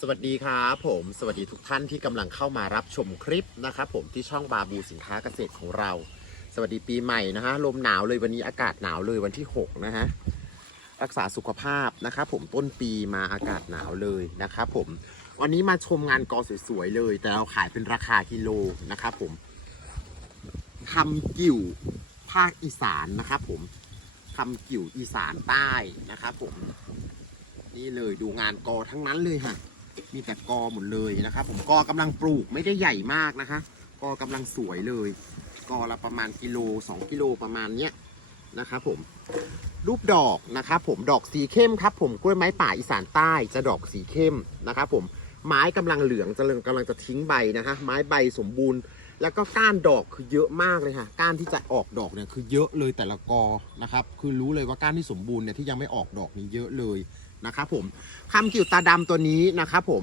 สวัสดีครับผม สวัสดีทุกท่านที่กำลังเข้ามารับชมคลิปนะครับผมที่ช่องบาบูสินค้าเกษตรของเรา สวัสดีปีใหม่นะฮะลมหนาวเลยวันนี้อากาศหนาวเลยวันที่ 6 นะฮะรักษาสุขภาพนะครับผมต้นปีมาอากาศหนาวเลยนะครับผมวันนี้มาชมงานกอสวยๆเลย แต่เราขายเป็นราคากิโลนะครับผมคำกิ่วภาคอีสานนะครับผมคำกิ่วอีสานใต้นะครับผมนี่เลยดูงานกอทั้งนั้นเลยฮะ มีแต่กอหมดเลยนะครับ ผมกอกำลังปลูกไม่ได้ใหญ่มากนะคะ กอกำลังสวยเลย กอละประมาณกิโล2กิโลประมาณเนี้ยนะครับผมรูปดอกนะครับผมดอกสีเข้มครับ ผมกล้วยไม้ป่าอีสานใต้จะดอกสีเข้มนะครับผมไม้กำลังเหลืองจะกำลังจะทิ้งใบนะคะไม้ใบสมบูรณ์ แล้วก็ก้านดอกคือเยอะมากเลยค่ะ ก้านที่จะออกดอกเนี่ยคือเยอะเลยแต่ละกอนะครับ คือรู้เลยว่าก้านที่สมบูรณ์เนี่ยที่ยังไม่ออกดอกนี่เยอะเลย นะครับผมคำกิ่วตาดำตัวนี้นะครับผม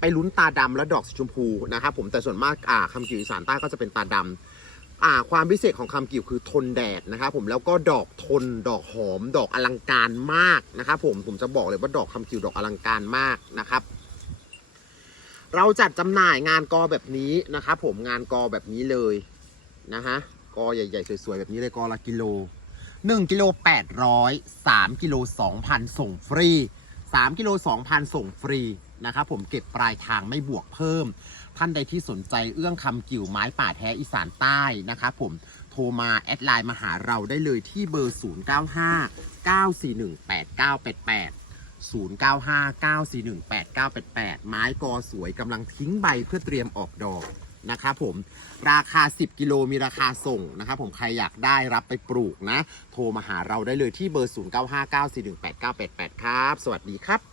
ไปลุ้นตาดำและดอกสีชมพูนะครับผมแต่ส่วนมากอ่าคำกิ่วอีสานใต้ก็จะเป็นตาดำอ่าความพิเศษของคำกิ่วคือทนแดดนะครับผมแล้วก็ดอกทนดอกหอม ดอกอลังการมากนะครับผมผมจะบอกเลยว่าดอกคำกิ่วดอกอลังการมากนะครับเราจัดจำหน่ายงานกอแบบนี้นะครับผมงานกอแบบนี้เลยนะฮะกอใหญ่ ๆ สวย ๆ แบบนี้เลยกอละกิโล 1กิโล800 3กิโล2,000 ส่งฟรี 3กิโล2,000 ส่งฟรีนะครับผมเก็บปลายทางไม่บวกเพิ่ม ท่านใดที่สนใจเอื้องคำกิ่วไม้ป่าแท้อีสานใต้นะครับผมโทรมา แอดไลน์มาหาเราได้เลยที่เบอร์ 095 941 8988 095 941 8988 ไม้กอสวยกำลังทิ้งใบเพื่อเตรียมออกดอก นะครับผมราคา 10 กิโลมีราคาส่งนะครับผมใครอยากได้รับไปปลูกนะ โทรมาหาเราได้เลยที่เบอร์ 0959418988 ครับ สวัสดีครับ